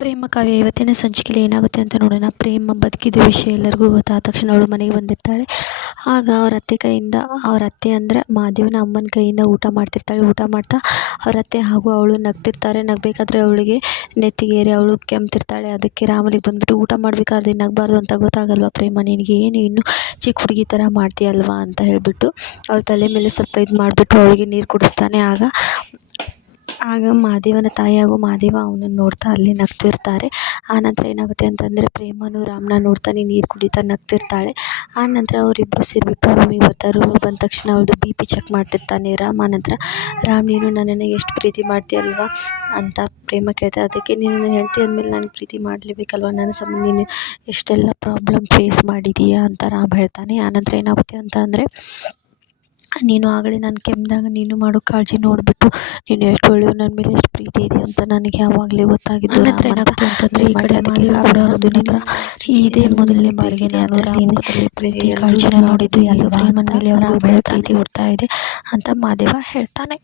ಪ್ರೇಮ ಕಾವ್ಯ ಇವತ್ತಿನ ಸಂಚಿಕೆಯಲ್ಲಿ ಏನಾಗುತ್ತೆ ಅಂತ ನೋಡೋಣ. ಪ್ರೇಮ ಬದುಕಿದ ವಿಷಯ ಎಲ್ಲರಿಗೂ ಗೊತ್ತಾದ ತಕ್ಷಣ ಅವಳು ಮನೆಗೆ ಬಂದಿರ್ತಾಳೆ. ಆಗ ಅವ್ರ ಅತ್ತೆ ಅಂದರೆ ಮಾದೇವನ ಅಮ್ಮನ ಕೈಯಿಂದ ಊಟ ಮಾಡ್ತಿರ್ತಾಳೆ. ಊಟ ಮಾಡ್ತಾ ಅವ್ರ ಅತ್ತೆ ಹಾಗೂ ಅವಳು ನಗ್ತಿರ್ತಾರೆ. ನಗಬೇಕಾದ್ರೆ ಅವಳಿಗೆ ನೆತ್ತಿಗೇರಿ ಅವಳು ಕೆಮ್ತಿರ್ತಾಳೆ. ಅದಕ್ಕೆ ರಾಮನಿಗೆ ಬಂದ್ಬಿಟ್ಟು, ಊಟ ಮಾಡಬೇಕಾದ್ರೆ ನಗಬಾರ್ದು ಅಂತ ಗೊತ್ತಾಗಲ್ವಾ ಪ್ರೇಮ ನಿನಗೆ, ಏನು ಇನ್ನೂ ಚಿಕ್ಕ ಹುಡುಗಿ ಥರ ಮಾಡ್ತೀಯಲ್ವಾ ಅಂತ ಹೇಳಿಬಿಟ್ಟು ಅವಳ ತಲೆ ಮೇಲೆ ಸ್ವಲ್ಪ ಇದು ಮಾಡಿಬಿಟ್ಟು ಅವಳಿಗೆ ನೀರು ಕುಡಿಸ್ತಾನೆ. ಆಗ ಮಾದೇವನ ತಾಯಿ ಹಾಗೂ ಮಾದೇವ ಅವನನ್ನು ನೋಡ್ತಾ ಅಲ್ಲಿ ನಗ್ತಿರ್ತಾರೆ. ಆನಂತರ ಏನಾಗುತ್ತೆ ಅಂತಂದರೆ ಪ್ರೇಮನು ರಾಮನ ನೋಡ್ತಾನೆ ನೀರು ಕುಡಿತಾ ನಗ್ತಿರ್ತಾಳೆ. ಆನಂತರ ಅವರಿಬ್ಬರು ಸೇರಿಬಿಟ್ಟು ರೂಮಿಗೆ ಬರ್ತಾರೆ. ರೂಮಿಗೆ ಬಂದ ತಕ್ಷಣ ಅವಳದು BP ಚೆಕ್ ಮಾಡ್ತಿರ್ತಾನೆ ರಾಮ್. ಆನಂತರ ರಾಮ್, ನೀನು ನನ್ನನ್ನು ಎಷ್ಟು ಪ್ರೀತಿ ಮಾಡ್ತೀಯಲ್ವಾ ಅಂತ ಪ್ರೇಮ ಕೇಳ್ತಾರೆ. ಅದಕ್ಕೆ ನೀನು ನನ್ನ ಹೆಂಡತಿ ಅಂದಮೇಲೆ ನನಗೆ ಪ್ರೀತಿ ಮಾಡಲೇಬೇಕಲ್ವ, ನನ್ನ ಸಂಬಂಧ ನೀನು ಎಷ್ಟೆಲ್ಲ ಪ್ರಾಬ್ಲಮ್ ಫೇಸ್ ಮಾಡಿದೀಯಾ ಅಂತ ರಾಮ್ ಹೇಳ್ತಾನೆ. ಆನಂತರ ಏನಾಗುತ್ತೆ ಅಂತ ಅಂದರೆ, ನೀನು ಆಗಲೇ ನಾನು ಕೆಮ್ಮಿದಾಗ ನೀನು ಮಾಡೋ ಕಾಳಜಿ ನೋಡಿಬಿಟ್ಟು ನೀನು ಎಷ್ಟು ಒಳ್ಳೆಯವು, ನನ್ನ ಮೇಲೆ ಎಷ್ಟು ಪ್ರೀತಿ ಇದೆ ಅಂತ ನನಗೆ ಆವಾಗಲೇ ಗೊತ್ತಾಗಿದ್ದು. ನಂತರ ಏನಾಗುತ್ತೆ ಅಂತಂದರೆ ಈ ಕಡೆ ಮಾದೇವ ಕೂಡ ಹೌದು, ಇದೇ ಮೊದಲನೇ ಬಾರಿಗೆ ನಾನು ರಾಮದಲ್ಲಿ ಪ್ರೀತಿ ಕಾಳಜಿ ನೋಡಿದ್ದು, ಎಲ್ಲ ಪ್ರೇಮನ ಮೇಲೆ ಅವರ ಪ್ರೀತಿ ಹುಡ್ತಾ ಇದೆ ಅಂತ ಮಾದೇವ ಹೇಳ್ತಾನೆ.